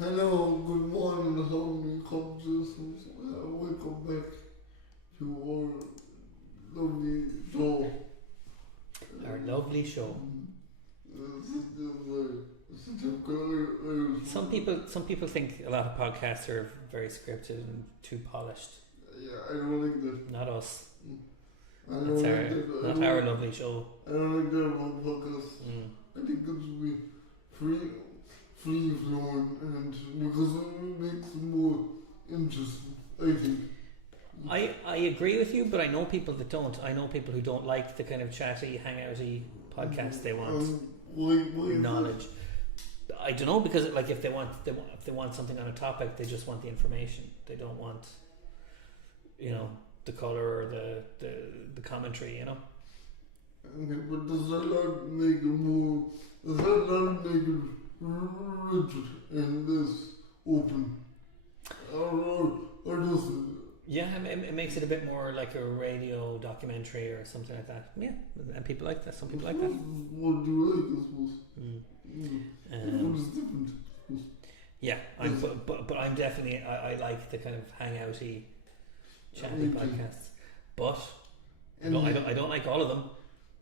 Hello, good morning, lovely conversations. Welcome back to our lovely show. Our lovely show. Some people think a lot of podcasts are very scripted and too polished. Yeah, I don't like that. Not us. Not our lovely show. I don't like that about podcasts. I think it should be free flowing, and because it makes it more interesting, I think. I agree with you, but I know people that don't. I know people who don't like the kind of chatty, hangouty podcast. They want why knowledge. I don't know, because like if they want something on a topic, they just want the information. They don't want, the colour or the commentary. Okay, but does that not make it more? Does that not make it rigid and less open? Or does it? Yeah, it makes it a bit more like a radio documentary or something like that. Yeah, and people like that. Some people like that. What do you like, I suppose? What is different? Yeah, but I'm definitely I like the kind of hangouty, chatty podcasts. But I don't like all of them.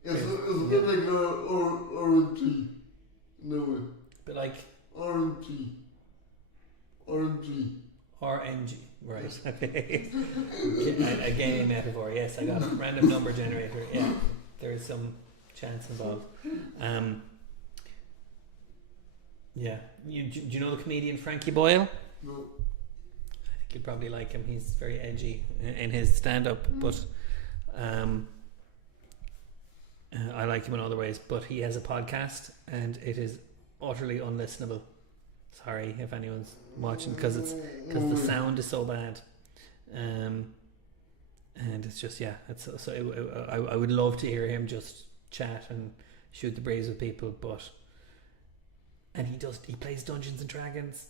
It's a bit like RNG. No. But like RNG. RNG, right? Okay. A game metaphor. Yes, I got it. Random number generator. Yeah, there is some chance involved. Yeah. Do you know the comedian Frankie Boyle? No. I think you'd probably like him. He's very edgy in his stand-up, but I like him in other ways. But he has a podcast, and it is utterly unlistenable. Sorry if anyone's watching, because the sound is so bad, and it's just I would love to hear him just chat and shoot the breeze with people, and he plays Dungeons and Dragons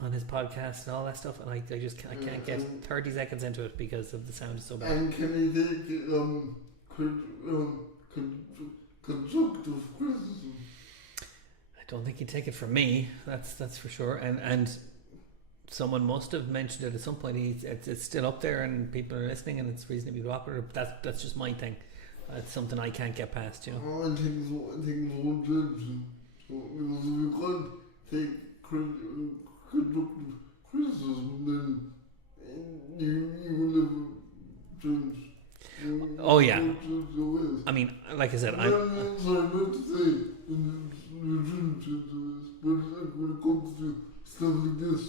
on his podcast and all that stuff, and I can't get 30 seconds into it because of the sound is so bad. And can he take constructive criticism? I don't think he'd take it from me. That's for sure. And someone must have mentioned it at some point. It's still up there, and people are listening, and it's reasonably popular. But that's just my thing. It's something I can't get past. I think won't change. So because if you can't take constructive criticism, then you will never change. Oh yeah. I mean, like I said, I'm sorry, not to say you shouldn't change the ways, but like when it comes to stuff like this,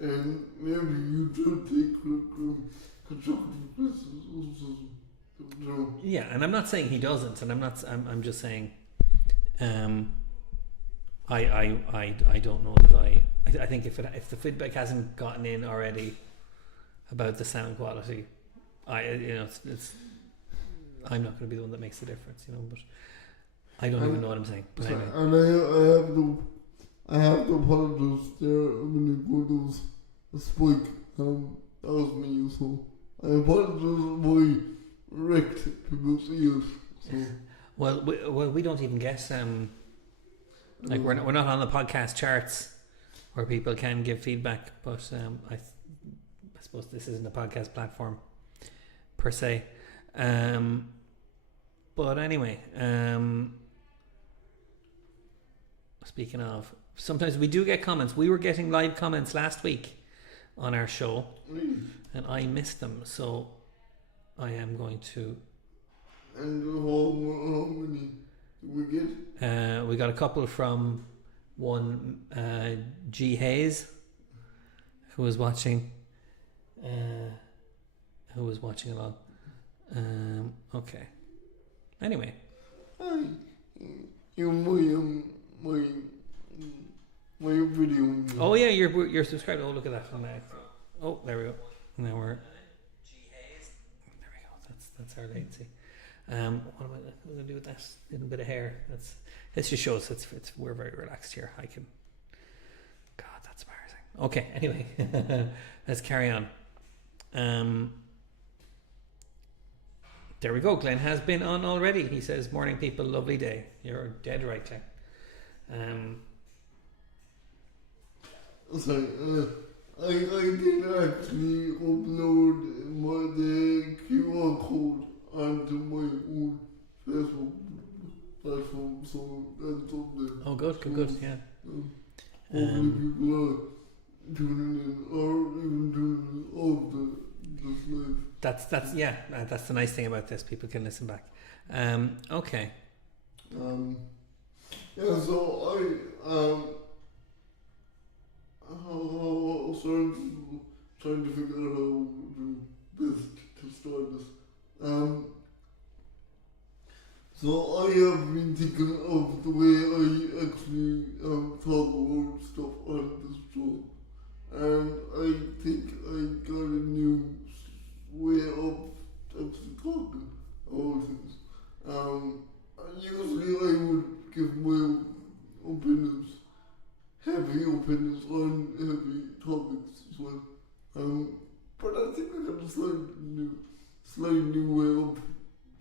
and maybe you do take constructive criticism. Yeah, and I'm not saying he doesn't, and I'm just saying, I don't know that I think if the feedback hasn't gotten in already about the sound quality, it's I'm not going to be the one that makes the difference, but I don't even know what I'm saying. But anyway. And I have to apologize there a minute ago. There was a spike. That was me, so I apologize if I wrecked people's ears. So. Well, we don't even get we're not on the podcast charts where people can give feedback, but I suppose this isn't a podcast platform per se. But anyway, speaking of, sometimes we do get comments. We were getting live comments last week on our show, and I missed them, so I am going to. And how many did we get? We got a couple from one G Hayes, who was watching along. Okay. Anyway. My video. Oh yeah, you're subscribed. Oh, look at that. Oh, there we go. Now we're. There we go. That's our latency. What am I going to do with that little bit of hair? This just shows we're very relaxed here. God, that's embarrassing. Okay. Anyway, let's carry on. There we go. Glenn has been on already. He says, "Morning, people. Lovely day." You're dead right, Glenn. sorry, I did actually upload the QR code onto my own Facebook platform, so that's up there. Oh, good, yeah. Hopefully people are tuning in or even tuning in after this live. That's the nice thing about this. People can listen back. Okay. Yeah, so I was trying to figure out how to best to start this. So I have been thinking of the way I actually talk about stuff on this show, and I think I got a new way of actually talking about things. Usually I would give my opinions, heavy opinions on heavy topics as well. But I think I got a slight new way of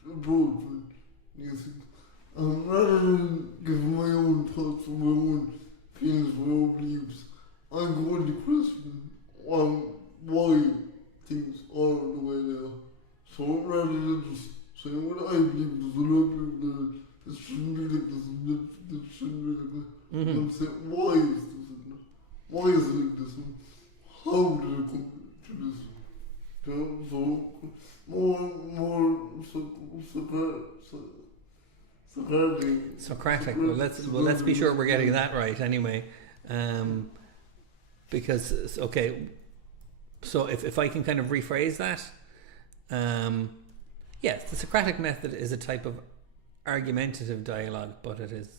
approaching these things. Rather than giving my own thoughts or my own feelings, my own beliefs, I'm going to question why things are the way they are. So rather than just saying what I believe, there's a lot of people that this shouldn't be like this and this shouldn't be like that. Mm-hmm. I'm saying, why is this like that? Why is it like this? And how did I come to this? So more Socratic. Well, let's be sure we're getting that right anyway. Because okay, so if I can kind of rephrase that, yes, the Socratic method is a type of argumentative dialogue, but it is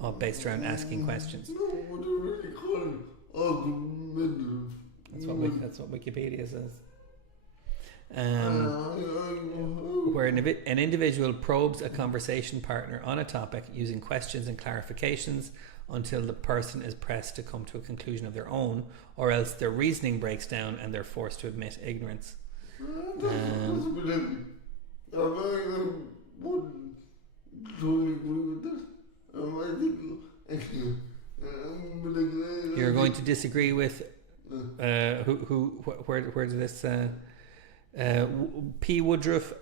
all based around asking questions. No, what do you really call it? Argumentative. That's what Wikipedia says. Where an individual probes a conversation partner on a topic using questions and clarifications until the person is pressed to come to a conclusion of their own, or else their reasoning breaks down and they're forced to admit ignorance. That's a bit heavy. I wouldn't totally agree with that. I think actually, you're going to disagree with where did this P. Woodruff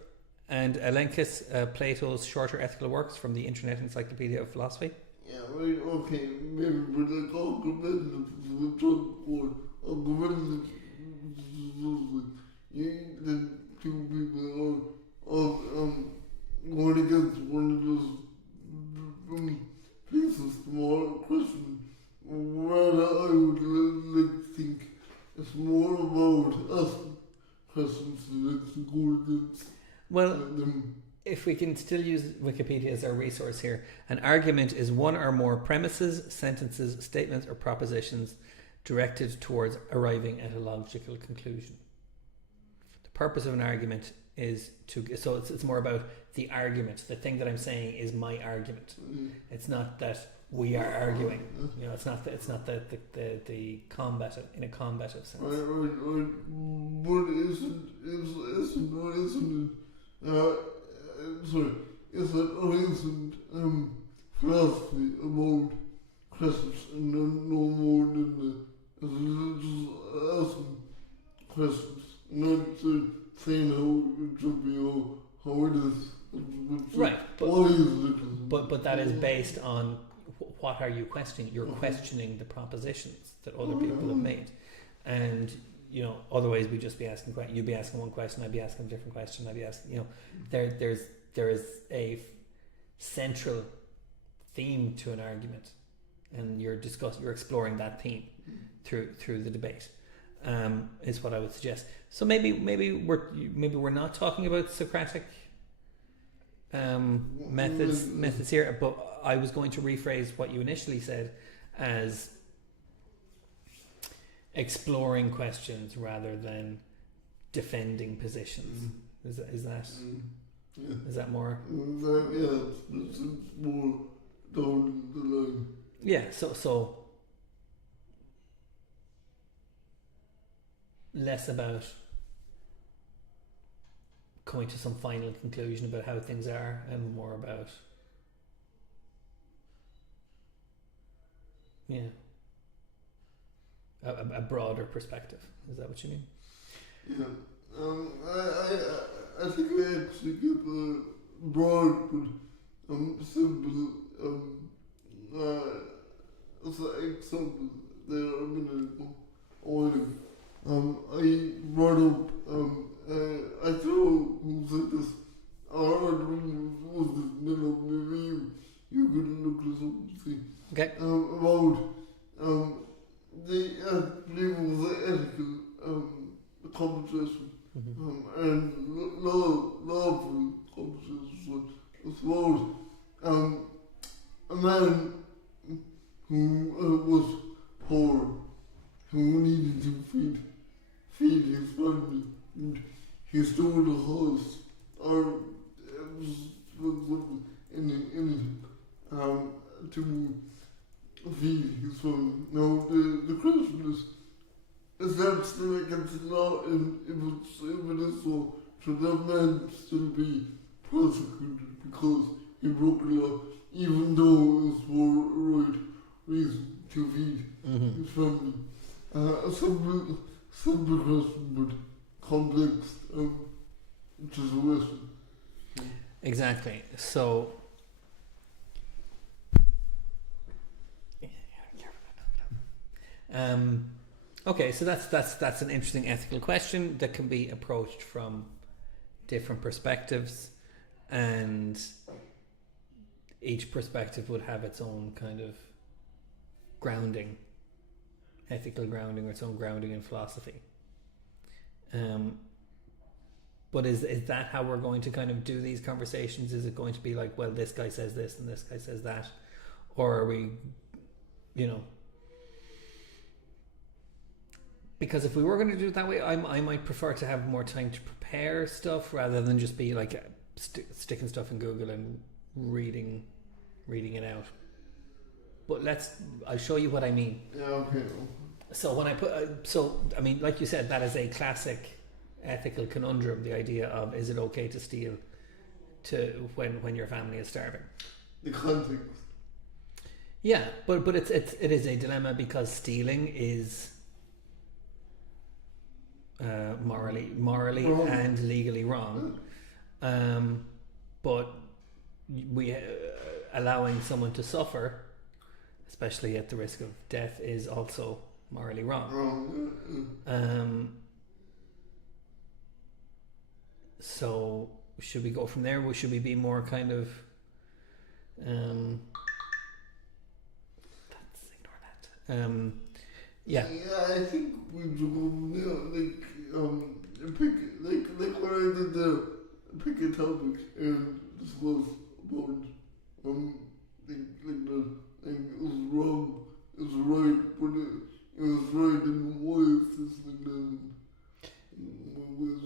and Alenkis, Plato's shorter ethical works from the Internet Encyclopedia of Philosophy. Yeah, right, okay, maybe, but like argumentative is the term for argumentative. The two people are going against one of those pieces, more question. Rather, I would like to think it's more about asking questions to go against them. If we can still use Wikipedia as our resource here, an argument is one or more premises, sentences, statements, or propositions directed towards arriving at a logical conclusion. The purpose of an argument is so it's more about the argument. The thing that I'm saying is my argument. It's not that we are arguing. You know, it's not the combative in a combative sense. Right. But isn't philosophy about questions and no more than that? Just asking questions, not saying how it should be or how it is. Right, why is it? But that is based on what are you questioning? You're questioning the propositions that other people have made, and you know, otherwise we'd just be asking questions. You'd be asking one question, I'd be asking a different question. I'd be asking, you know, there is a central theme to an argument, and you're exploring that theme through the debate. Is what I would suggest. So maybe we're not talking about Socratic methods here, but I was going to rephrase what you initially said as exploring questions rather than defending positions. Is that more? It's more down the line. Yeah. So less about coming to some final conclusion about how things are, and more about a broader perspective. Is that what you mean? Yeah. I think I actually give a broad but simple example there a minute ago. I brought up I don't know who said this. Or I don't know who was this, maybe you could look this up and see. Okay. About the I believe it was the ethical competition. And lawful competition was about a man who was poor, who needed to feed his family, and he stole a horse or anything to feed his family. Now the question is that still against the law? And if it is so, should that man still be prosecuted because he broke the law, even though it was for a right reason to feed his family? A simple question, but complex situation. Exactly. So. Okay, so that's an interesting ethical question that can be approached from different perspectives, and each perspective would have its own kind of grounding, ethical grounding, or its own grounding in philosophy. But is that how we're going to kind of do these conversations? Is it going to be like, well, this guy says this and this guy says that, or are we, because if we were going to do it that way, I might prefer to have more time to prepare stuff rather than just be like sticking stuff in Google and reading it out. But I'll show you what I mean. Yeah, okay. So when I like you said, that is a classic ethical conundrum. The idea of, is it okay to steal when your family is starving? The context. Yeah, but it is a dilemma because stealing is morally wrong. and legally wrong. But we allowing someone to suffer, especially at the risk of death, is also morally wrong. So should we go from there? Or should we be more kind of let's ignore that. Yeah, I think we should go pick what I did there. Pick a topic and discuss about it was wrong, it was right, but it was right in why is this like that?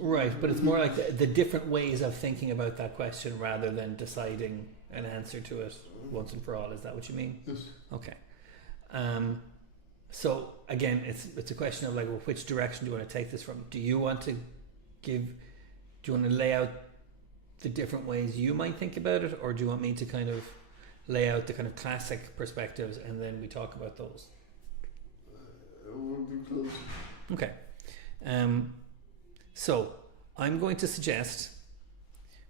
Right, but it's more like the different ways of thinking about that question rather than deciding an answer to it once and for all. Is that what you mean? Yes. Okay. So again, it's a question of like, well, which direction do you want to take this from? Do you want to lay out the different ways you might think about it, or do you want me to kind of lay out the kind of classic perspectives and then we talk about those? It would be close. Okay. So I'm going to suggest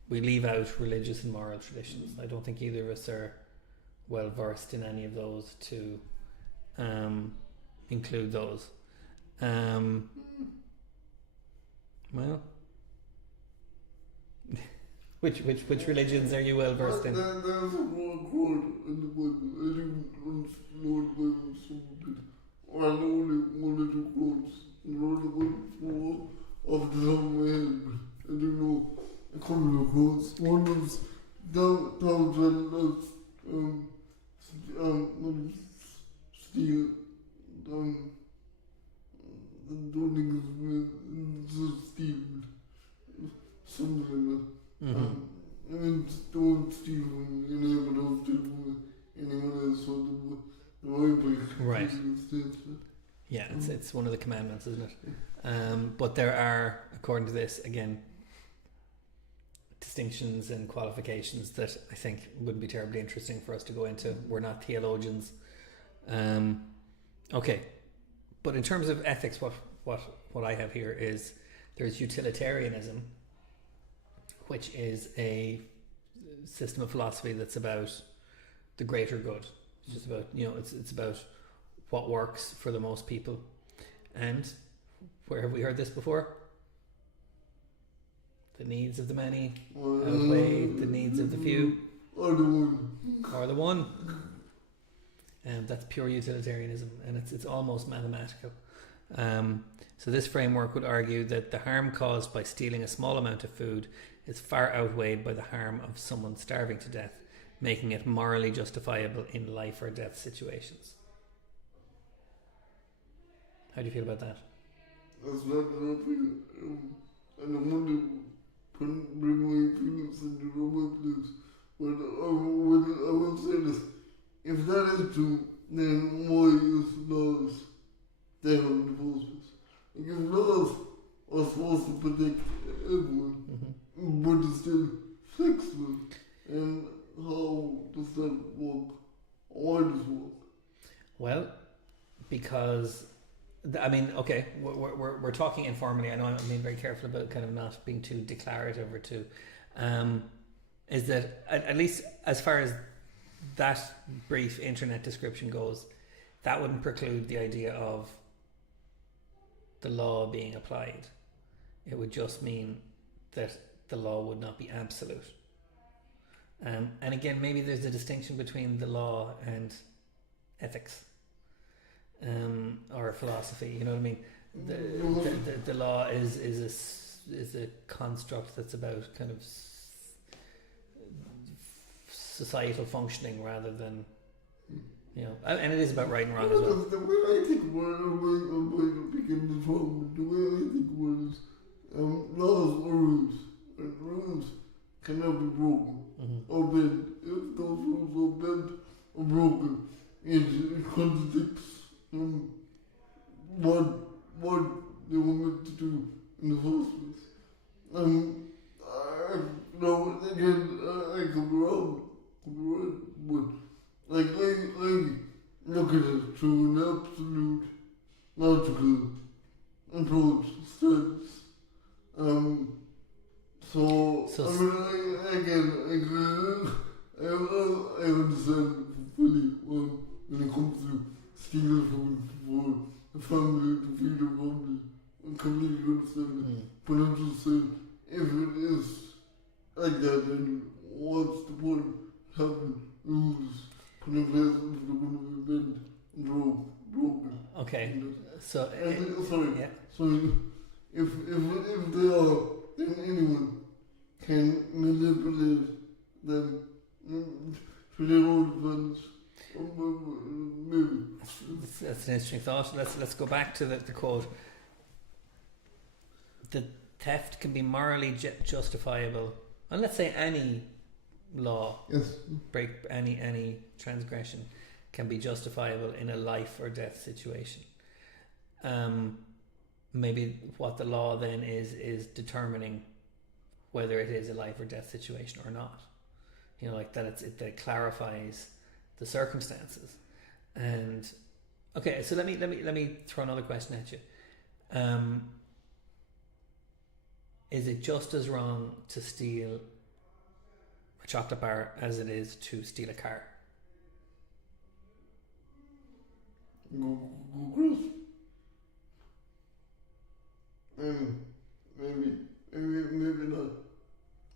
we leave out religious and moral traditions. I don't think either of us are well versed in any of those to include those. Well, which religions are you well versed in? There's a quote in the Bible. I didn't know the Bible so bit. Or I know only one or two quotes. I know the Bible four off the top of my head. I do know a couple of quotes. One was steal. Don't think it's steal. Something like that. Don't steal from anyone else, steal from anyone else, so the Bible. Right. Yeah, it's one of the commandments, isn't it? But there are, according to this, again, distinctions and qualifications that I think wouldn't be terribly interesting for us to go into. We're not theologians. Okay, But in terms of ethics, what I have here is there's utilitarianism, which is a system of philosophy that's about the greater good. It's just about, it's about what works for the most people. And where have we heard this before? The needs of the many outweigh the needs of the few. Or the one. Or the one. And that's pure utilitarianism, and it's almost mathematical. So this framework would argue that the harm caused by stealing a small amount of food is far outweighed by the harm of someone starving to death, making it morally justifiable in life or death situations. How do you feel about that? That's not an opinion. I don't want to bring my feelings into my place. But I will say this. If that is true, then why is laws there in the first place? Like if laws are supposed to protect everyone, but it's still flexible, and how does that work? Why does it work? Well, because okay, we're talking informally. I know I'm being very careful about kind of not being too declarative or too. Is that at least as far as that brief internet description goes, that wouldn't preclude the idea of the law being applied. It would just mean that the law would not be absolute. And again, maybe there's a distinction between the law and ethics, or philosophy. You know what I mean? The law is a construct that's about kind of societal functioning rather than, and it is about right and wrong as well. The way I think about it, picking the phone, the way I think about it is laws or rules. And rules cannot be broken or bent. If those rules are bent or broken, it contradicts what they were meant to do in the first place. Again, I could be wrong. But like I look at it through an absolute logical approach stance. I understand fully when it comes to stealing food for the family to feed the family. I completely understand it. But I'm just saying, if it is like that, then what's the point? Having rules put in place if they're going to be bent and broken. Okay, so yeah. So if they are, then anyone can manipulate them to their own advantage. Maybe. That's an interesting thought. Let's go back to the quote. The theft can be morally justifiable, and let's say any law, break any transgression can be justifiable in a life or death situation. Maybe what the law then is determining whether it is a life or death situation or not. Like that that it clarifies the circumstances. And okay, so let me throw another question at you. Is it just as wrong to steal a chocolate bar as it is to steal a car? Chris. Maybe not.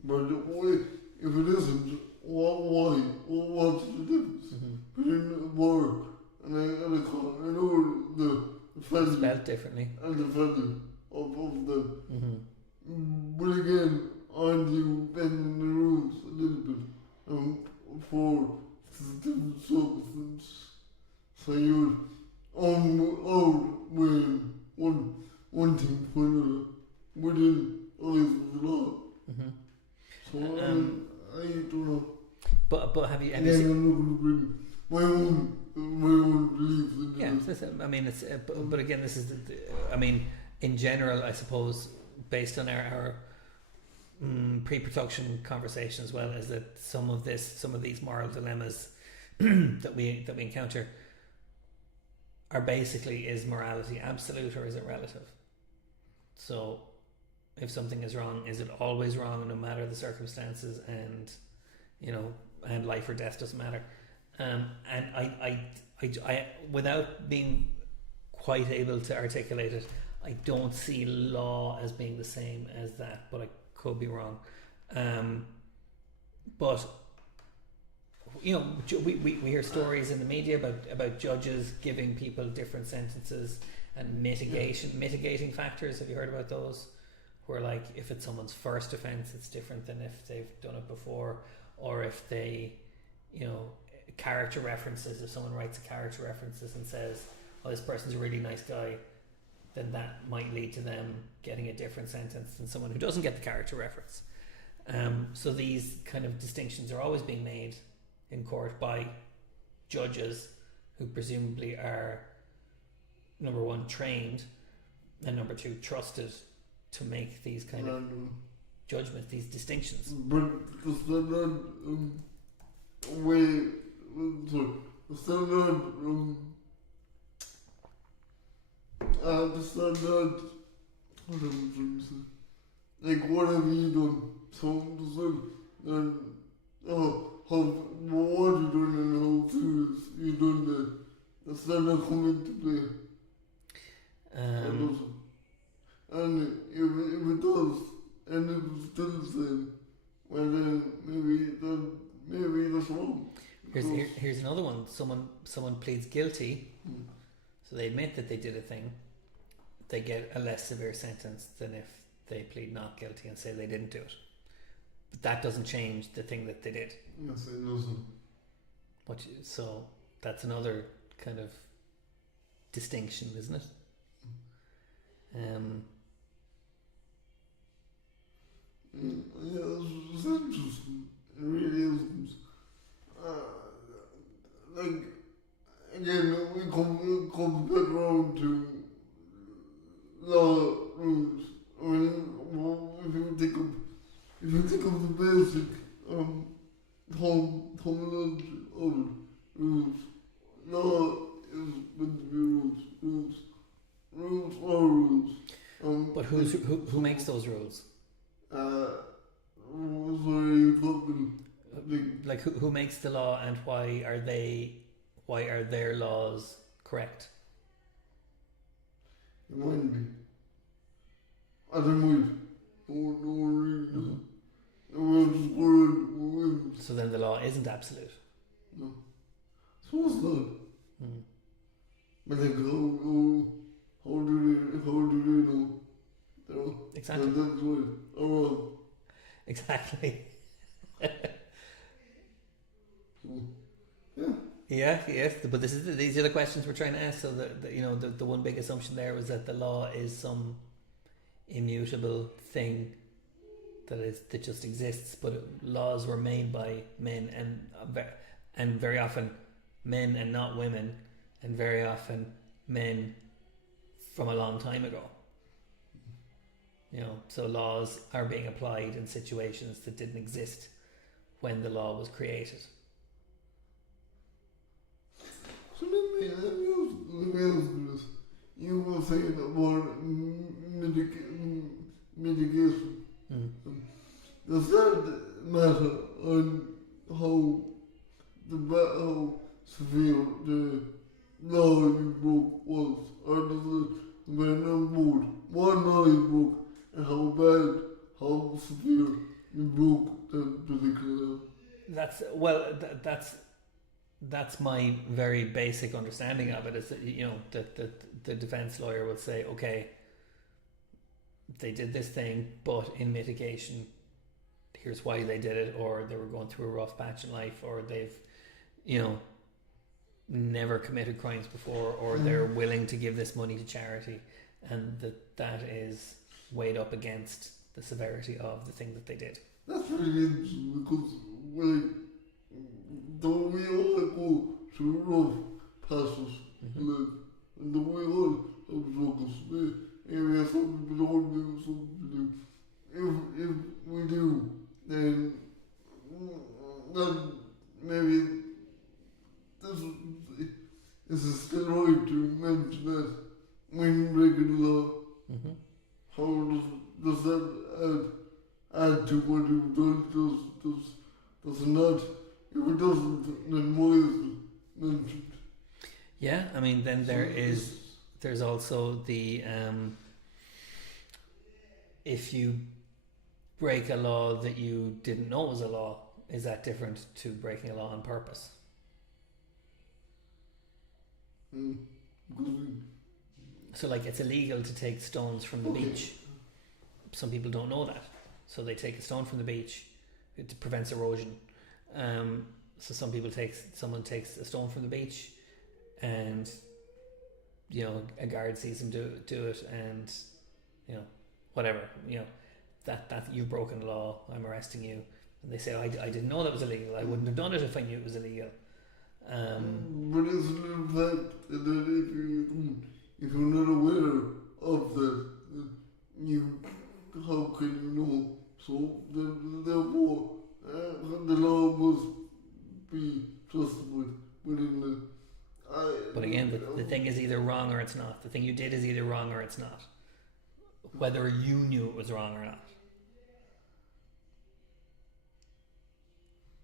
But if it isn't, why? What's the difference between a bar and a car? I know the feather spelled differently and the feather of them. But again, aren't you bending the rules a little bit for different circumstances? So you're outweighing one thing for another within eyes of the law. So I don't know. But have you? I'm not going to bring my own beliefs into this. I mean, it's. But again, this is. In general, I suppose, based on our pre-production conversation as well, is that some of these moral dilemmas that we encounter are basically, is morality absolute or is it relative? So if something is wrong, is it always wrong no matter the circumstances, and and life or death doesn't matter? And I without being quite able to articulate it, I don't see law as being the same as that, but I could be wrong. But we hear stories in the media about judges giving people different sentences and mitigating factors. Have you heard about those? Where, like, if it's someone's first offence, it's different than if they've done it before, or if they, character references. If someone writes a character references and says, "Oh, this person's a really nice guy," then that might lead to them getting a different sentence than someone who doesn't get the character reference. So these kind of distinctions are always being made in court by judges who presumably are, number one, trained, and number two, trusted to make these kind of judgments, these distinctions. But the standard way, the standard what am I trying to say? Like, what have you done? So the same, and what you done and how serious you done the standard come into play. And if it does, and if it's still the same, well then maybe that's wrong. Here's another one. Someone pleads guilty, so they admit that they did a thing. They get a less severe sentence than if they plead not guilty and say they didn't do it. But that doesn't change the thing that they did. Yes, it doesn't. So that's another kind of distinction, isn't it? Yeah, it's interesting. It really is. Like, again, we come back around to law rules. I mean, if you think of the basic terminology of rules, law is meant to be rules. Rules are rules. But who makes those rules? Like who makes the law, and why are their laws correct? It might be. I don't know. No, really. So then the law isn't absolute. No. So it's not. But like, how do they know? Exactly. That's right. Oh. Exactly. Yeah. Yeah, yes, but these are the questions we're trying to ask. So the one big assumption there was that the law is some immutable thing that just exists, but laws were made by men and very often men and not women, and very often men from a long time ago. So laws are being applied in situations that didn't exist when the law was created. So let me ask this. You were saying about mitigation. Does that matter on how severe the law you broke was? Or does it depend on both what law you broke and how severe you broke that particular law? That's my very basic understanding of it, is that the defense lawyer will say, okay, they did this thing, but in mitigation, here's why they did it, or they were going through a rough patch in life, or they've never committed crimes before, or they're willing to give this money to charity, and that is weighed up against the severity of the thing that they did. That's really interesting, because don't we all go through rough patches in life? And don't we all have struggles? Maybe some people don't do, some people do. If we do, then maybe this is still right to you mentioned that when breaking the law, Mm-hmm. how does that add to what you've done? Does it not? If it doesn't, then why is it mentioned? Yeah, I mean, then there's also the if you break a law that you didn't know was a law, is that different to breaking a law on purpose? Because So, like, it's illegal to take stones from the beach. Some people don't know that, so they take a stone from the beach. It prevents erosion. So someone takes a stone from the beach, and a guard sees them do it, and whatever, that you've broken the law. I'm arresting you, and they say, I didn't know that was illegal. I wouldn't have done it if I knew it was illegal. but isn't it in fact that if you're not aware of that, how can you know? So therefore, the law must be trusted within the. But again, the thing is either wrong or it's not. The thing you did is either wrong or it's not. Whether you knew it was wrong or not.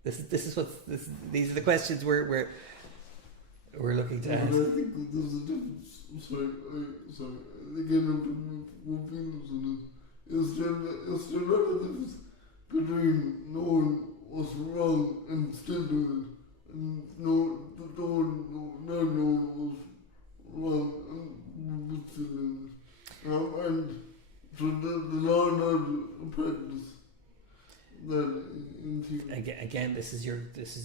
These are the questions we're looking to ask. But I think that there's a difference. Sorry. Again, I'm confused on this. Is there not a difference between knowing what's wrong and still doing it, and not knowing what's wrong and still doing it? And so the law not practice that in theory. Again, this is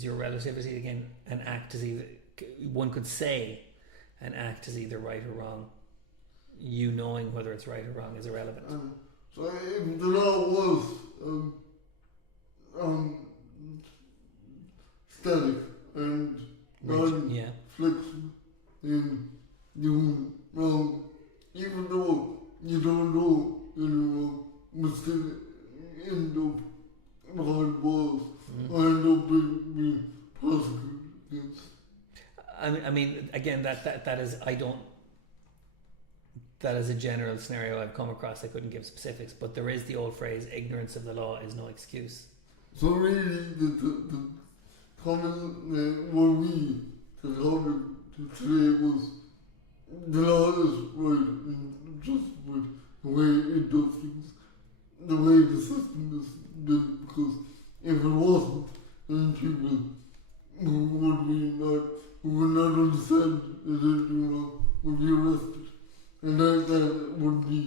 your relativity. Again, an act is either, one could say, an act is either right or wrong. You knowing whether it's right or wrong is irrelevant. So if the law was static and non-flexible, then you're wrong, even though you don't know you're wrong, but still end up behind bars, or end up being prosecuted against. I mean, again, that is, that is a general scenario I've come across. I couldn't give specifics, but there is the old phrase, ignorance of the law is no excuse. So really, the comment what we decided to say was the law is right and just with the way it does things, the way the system is built, because if it wasn't, then people who would not understand that would be arrested. And that would be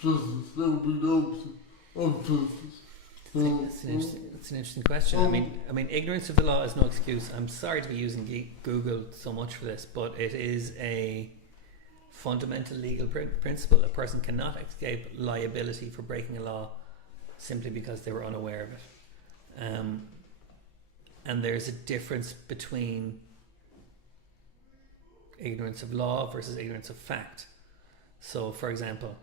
justice. That would be the opposite of justice. It's an interesting question. I mean, ignorance of the law is no excuse. I'm sorry to be using Google so much for this, but it is a fundamental legal principle. A person cannot escape liability for breaking a law simply because they were unaware of it. And there's a difference between ignorance of law versus ignorance of fact. So, for example,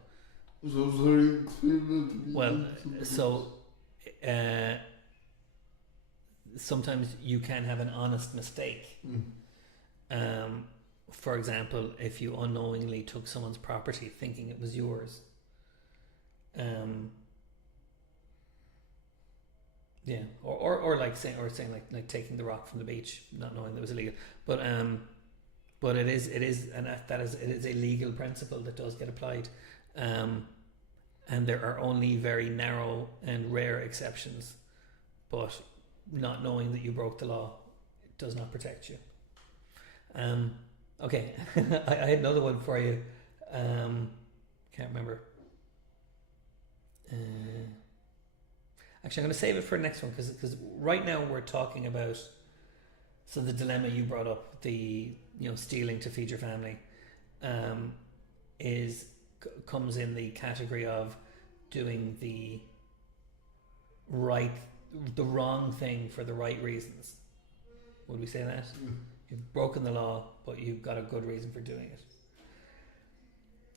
sometimes you can have an honest mistake. For example, if you unknowingly took someone's property thinking it was yours, or saying like taking the rock from the beach, not knowing that was illegal, but it is a legal principle that does get applied, and there are only very narrow and rare exceptions. But not knowing that you broke the law does not protect you. Okay, I had another one for you. Can't remember. Actually, I'm going to save it for the next one because right now we're talking about the dilemma you brought up, the stealing to feed your family, comes in the category of doing the wrong thing for the right reasons. Would we say that? You've broken the law, but you've got a good reason for doing it.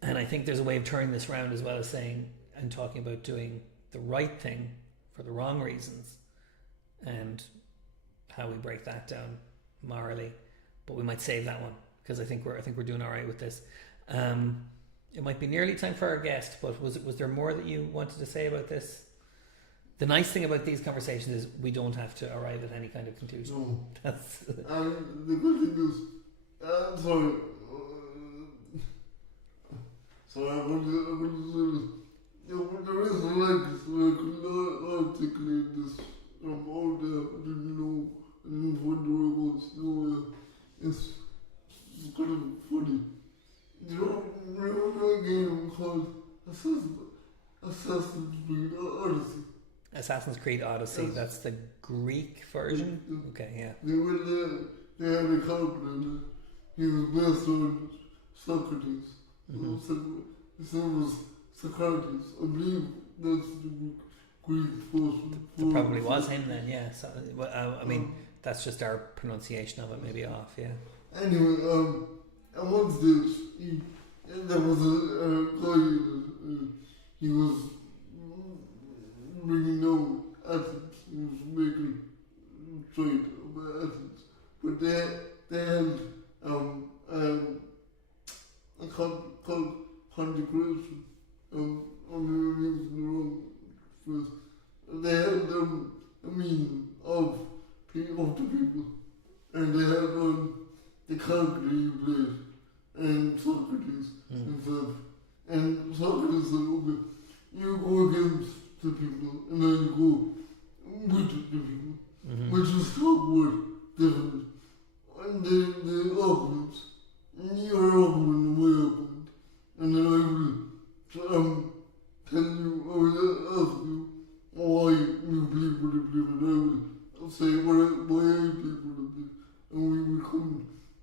And I think there's a way of turning this around as well as saying and talking about doing the right thing for the wrong reasons and how we break that down morally. But we might save that one because I think we're doing all right with this. It might be nearly time for our guest, but was there more that you wanted to say about this? The nice thing about these conversations is we don't have to arrive at any kind of conclusion. No. That's And the good thing is, sorry, I'm going to say this. There is a legacy, I could not articulate this out there. I didn't know, I didn't wonder where it was. It's kind of funny. You know, remember a game called Assassin's Creed Odyssey? Assassin's Creed Odyssey. Yes. That's the Greek version. Okay, yeah. They had a character in it. He was based on Socrates. Mm-hmm. His name was Socrates. I believe that's the Greek version. It probably was him then, yeah. So, I mean, that's just our pronunciation of it, maybe off, yeah. Anyway, at one stage, there was a guy, he was bringing down Athens. He was making trade about Athens. But they had a consecration. I'm using the wrong phrase. They had a meeting of the people, and they had the character he played, and Socrates himself. And Socrates said, okay, you go against the people, and then you go with the people, which is somewhat different. And the arguments, your argument and my argument, and then I will tell you, I will ask you why you believe what you believe, and I will say why I believe what I believe, and we will come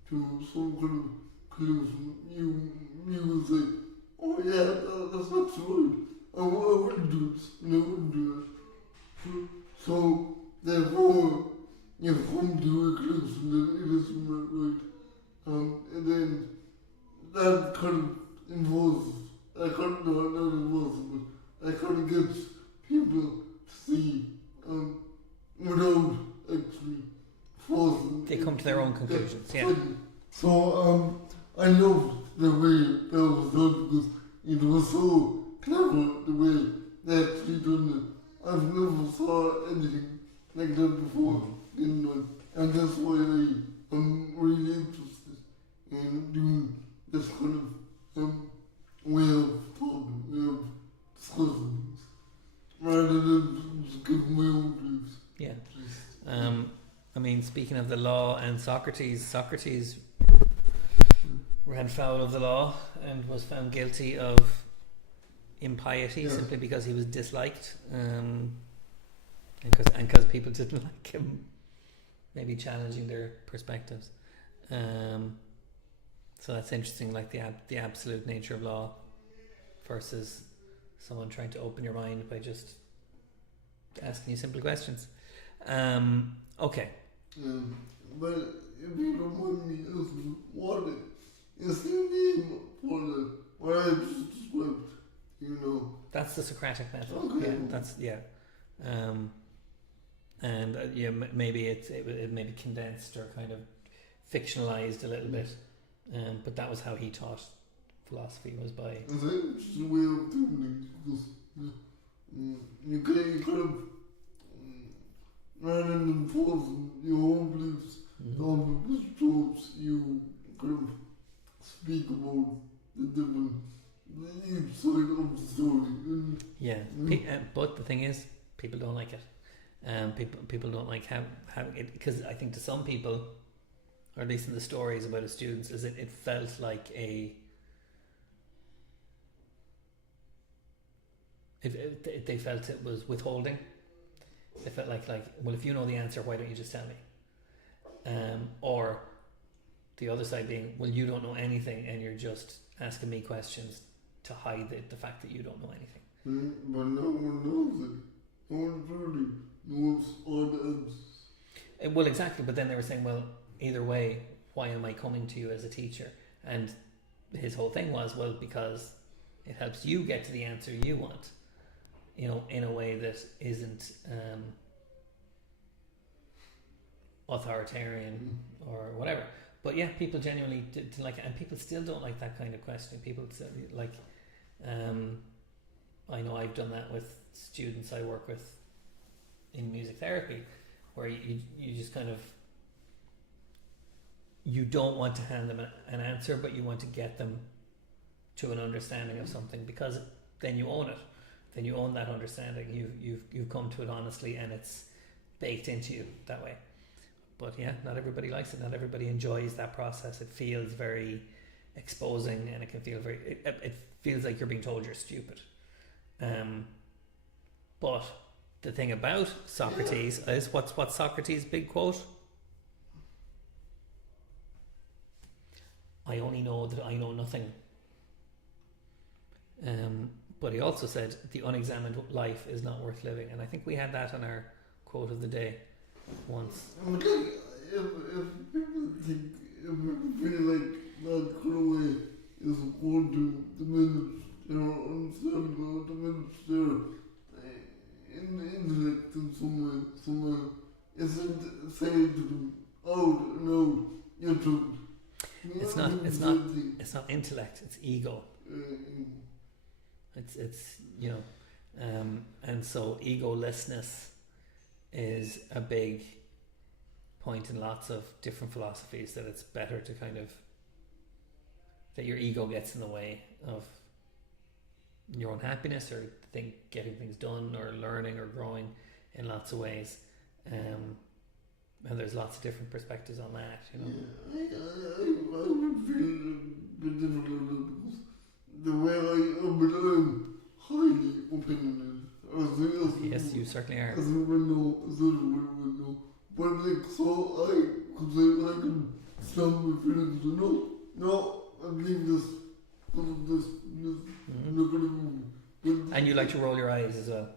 to some kind of conclusion. You will say, oh yeah, that's right. I wouldn't do this, and I wouldn't do that. So, therefore, you've come to a conclusion that it isn't right. And then that kind of involves, not involves, but that kind of gets people to see without actually forcing. They come to their own conclusions, yeah. So, I loved the way that was done because it was so clever the way they actually done it. I've never saw anything like that before in one, and that's why I'm really interested in doing this kind of way of talking, way of discussing things, rather than just give my own beliefs. Yeah. I mean, speaking of the law and Socrates ran foul of the law and was found guilty of impiety simply because he was disliked, and because people didn't like him, maybe challenging their perspectives. So that's interesting, like the absolute nature of law versus someone trying to open your mind by just asking you simple questions. Okay. But if you don't mind me asking, what is the name for what I just described? You know, that's the Socratic method. Okay. Maybe it may be condensed or kind of fictionalized a little bit, but that was how he taught philosophy, was by. I think it's just a way of doing things because you kind of rather than forcing your own beliefs on people's thoughts, you kind of speak about the different. Each side of the story. But the thing is, people don't like it. People don't like having it, because I think to some people, or at least in the stories about his students, is it felt like they felt it was withholding. They felt like well, if you know the answer, why don't you just tell me? Or the other side being, well, you don't know anything and you're just asking me questions to hide the fact that you don't know anything. But no one knows it. No one really knows all the answers. Well, exactly. But then they were saying, well, either way, why am I coming to you as a teacher? And his whole thing was, well, because it helps you get to the answer you want, in a way that isn't authoritarian or whatever. But yeah, people genuinely didn't like it, and people still don't like that kind of questioning. People still like, I know I've done that with students I work with in music therapy, where you just kind of, you don't want to hand them an answer, but you want to get them to an understanding of something, because then you own it. Then you own that understanding. You've come to it honestly, and it's baked into you that way. But yeah, not everybody likes it. Not everybody enjoys that process. It feels very exposing, and it can feel very. It feels like you're being told you're stupid. But the thing about Socrates is what's Socrates' big quote? I only know that I know nothing. But he also said the unexamined life is not worth living, and I think we had that on our quote of the day once. I would like if people think, if people feel like that kind of way is going to diminish their understanding or diminish their intellect in some way, isn't saying to them out and out, you're true. It's not intellect, it's ego. It's you know, and so egolessness is a big point in lots of different philosophies, that it's better to kind of, that your ego gets in the way of your own happiness, or getting things done, or learning, or growing in lots of ways. And there's lots of different perspectives on that, you know. Yeah, I would feel a bit difficult because the way I'm highly opinionated. Yes, you certainly are. As everyone know. But like, so could say I can stand my feelings and no, I believe this, because of this, Mm-hmm. not gonna move. And you like to roll your eyes as well.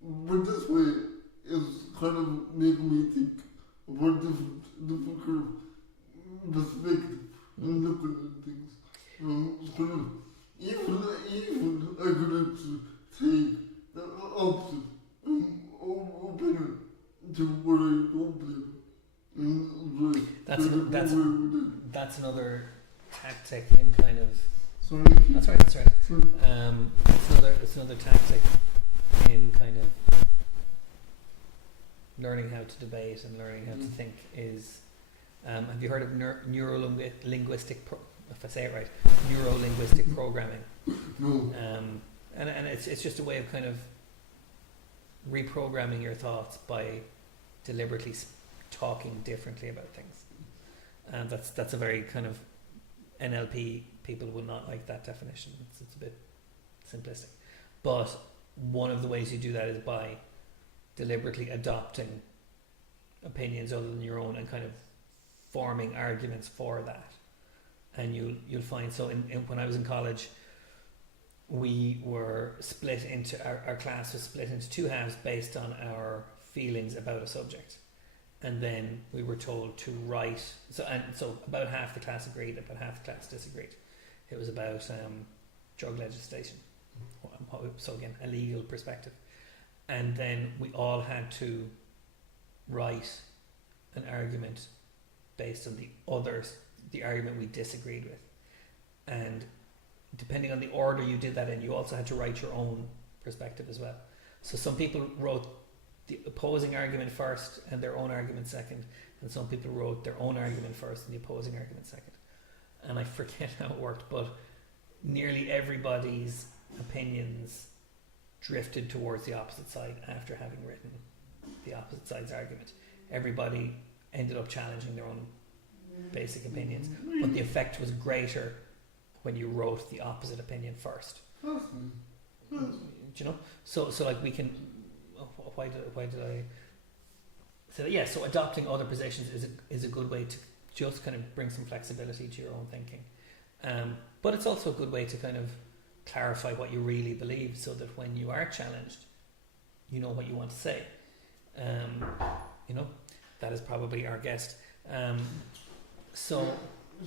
But this way is kind of making me think about different kind of perspective and looking at things. Kind of, even I could actually take the opposite opinion to what I don't believe. That's another tactic in kind of. Sorry. That's right. Sure. It's another tactic in kind of learning how to debate and learning how to think is. Have you heard of neuro-linguistic? If I say it right, neuro-linguistic programming. No. And it's just a way of kind of reprogramming your thoughts by deliberately talking differently about things, and that's a very kind of NLP. People would not like that definition. It's a bit simplistic, but one of the ways you do that is by deliberately adopting opinions other than your own and kind of forming arguments for that. And you'll find, so in when I was in college, we were split into our class was split into two halves based on our feelings about a subject, and then we were told to write. So about half the class agreed, about half the class disagreed. It was about drug legislation. So again, a legal perspective, and then we all had to write an argument based on the argument we disagreed with, and depending on the order you did that in, you also had to write your own perspective as well. So some people wrote the opposing argument first and their own argument second, and some people wrote their own argument first and the opposing argument second. And I forget how it worked, but nearly everybody's opinions drifted towards the opposite side after having written the opposite side's argument. Everybody ended up challenging their own basic opinions, but the effect was greater when you wrote the opposite opinion first. Do you know? So like we can. Why did I say that? Yeah. So adopting other positions is a good way to just kind of bring some flexibility to your own thinking, but it's also a good way to kind of clarify what you really believe, so that when you are challenged, you know what you want to say. You know, that is probably our guest. So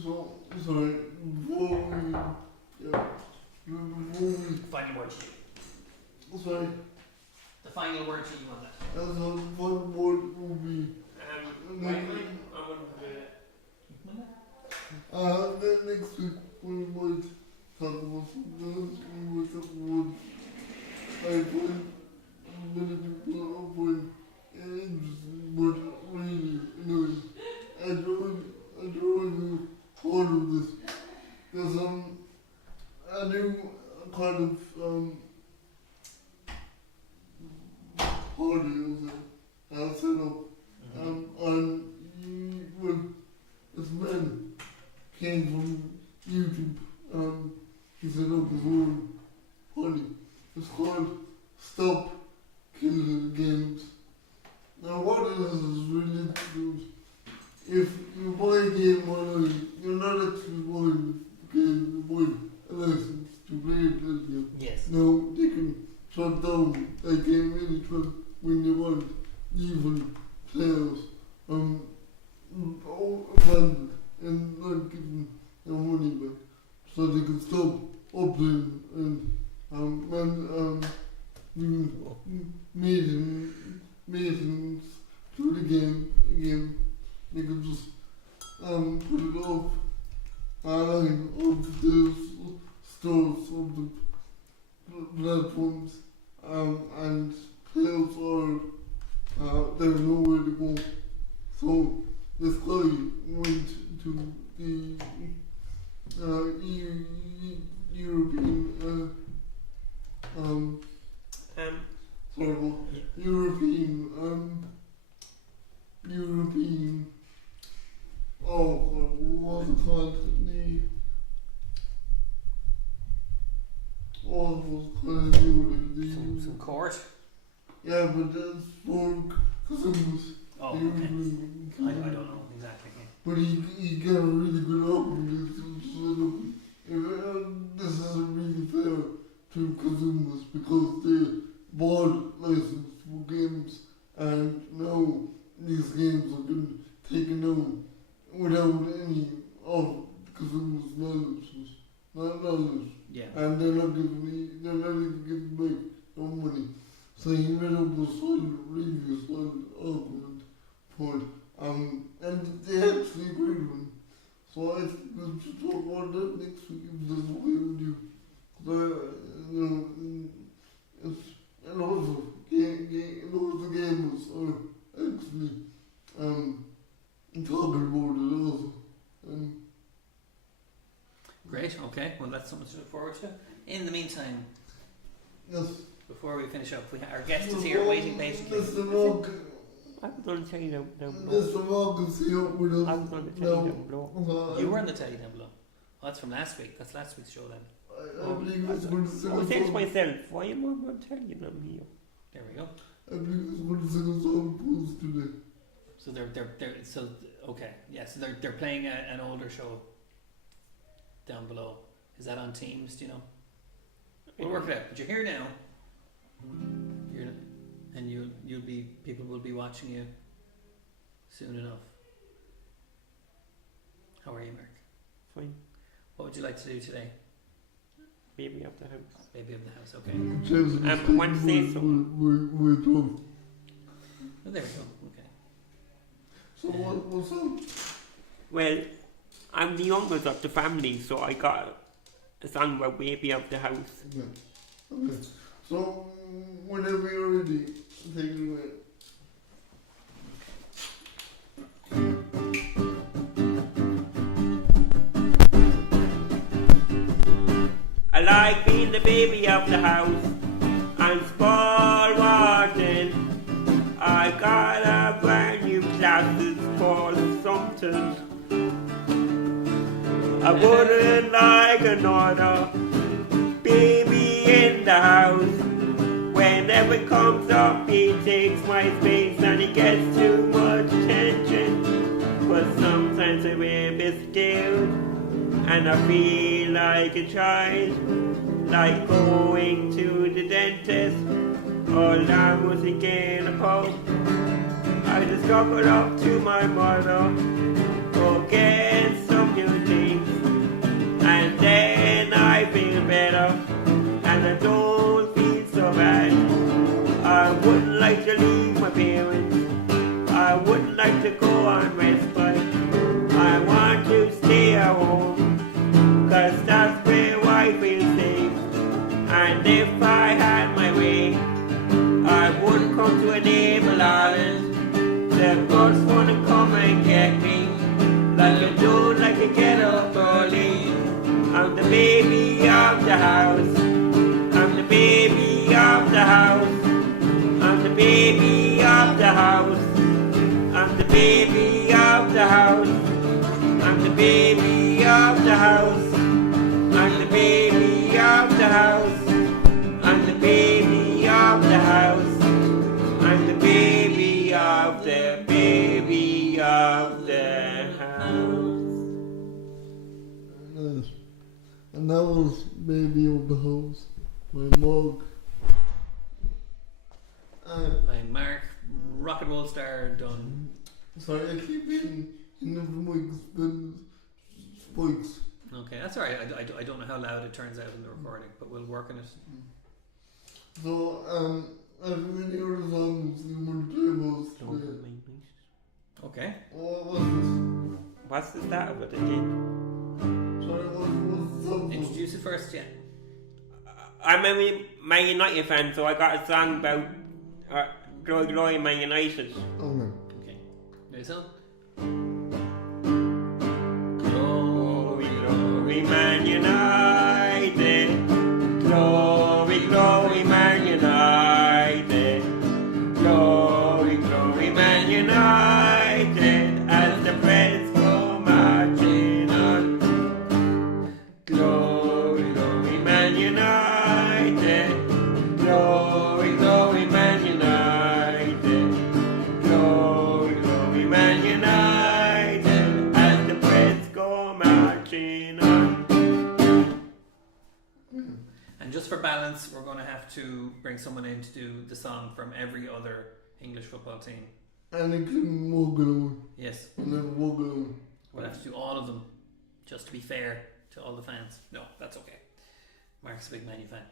sorry, before we Final word to you. Sorry. The final word to you on that. That's a fun word movie. Then next week we might talk about something else. We might talk about I find many people find interesting but really annoying. I don't part of this. There's a new kind of party I'll set up. And when this man came from YouTube, he set up his own party. It's called Stop Killing Games. Now what it is really interesting. If you buy a game online, you're not actually buying the game, you're buying a license to play that game. Yes. Now they can shut down that game anytime when they want, even players abandoned and not giving their money back, so they can stop uploading and maintenance to the game again. They can just put it up online of the stores of the platforms, and players are there's nowhere to go. So this guy went to the European what was it called? Some court. Yeah, but that's for consumers. Oh, okay. I don't know exactly. But he got a really good argument. This isn't really fair to consumers because they bought license for games and now these games are being taken down without any of the consumers' knowledge. Yeah. And they're not even giving back their money. So he made up a really solid argument for it. And they actually agreed with him. So I think we should talk about that next week if there's a way with you. And also, the gamers are actually talking about it also. Great, okay. Well, that's something to look forward to. In the meantime, yes. Before we finish up, our guest is here waiting patiently. Mr. Mogg. I was going to tell you down below. Mr. Mogg is here with us. I was going to tell you down below. You were on the telly down below. Oh, that's from last week. That's last week's show then. I believe it's going to sing I a said to song. myself, why am I going to tell you I'm here? There we go. I believe it's going to sing a song for us today. So they're okay. Yeah, so they're playing an older show down below. Is that on Teams? Do you know? We'll work it out. But you're here now. And people will be watching you soon enough. How are you, Mark? Fine. What would you like to do today? Baby of the house. Baby of the house, okay. I want to say something. We're done. Oh, there we go. Okay. So what's up? Well, I'm the youngest of the family, so I got a song about baby of the house. Okay. So whenever you're ready, take it away. I like being the baby of the house. I'm spoiled rotten. I got a brand new classes called something. I wouldn't like another baby in the house. Whenever it comes up, he takes my space and he gets too much attention. But sometimes I'm a bit scared and I feel like a child, like going to the dentist or Lambos again a pub. I just coupled up to my mother, go get some new things, and then I feel better. don't feel so bad. I wouldn't like to leave my parents. I wouldn't like to go on respite. I want to stay at home, 'cause that's where I feel safe. And if I had my way, I wouldn't come to a neighbor island. The bus wanna come and get me, like I don't like to get up early. I'm the baby of the house. I'm the baby of the house. I'm the baby of the house. I'm the baby of the house. I'm the baby of the house. I'm the baby of the house. I'm the baby of the house. I'm the baby of the baby of the house. Nice. And that was Baby of the House by Mog. I'm Mark, Rocket Roll Star, done. Sorry, I keep hitting the mic spikes. Okay, that's alright. I don't know how loud it turns out in the recording, but we'll work on it. So, have you any other songs you want to play about today? Okay. What's this? What's the start of it? Sorry, what's the song? Introduce it first, yeah. I'm a Man United fan, so I got a song about Glory Glory Man United. Okay. Okay. Ready, so? Glory Glory Man United. Glory Glory Man United. Glory Glory Man United. As the Reds go marching on. Glory Glory Man United. Glory Glory Man United. Glory Glory Man United. As the Reds go marching on. And just for balance, we're going to have to bring someone in to do the song from every other English football team. And it can walk alone. Yes. And then walk alone. We'll have to do all of them, just to be fair to all the fans. No, that's okay. Mark's a big Man U fan.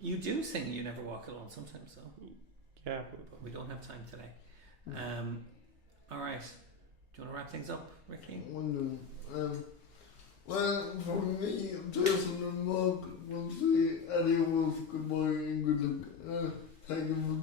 You do sing You Never Walk Alone sometimes, though. Yeah. But we don't have time today. Alright. Do you want to wrap things up, Ricky? Well, for me, Jason and Mark will say adios, goodbye, and good luck. Thank you for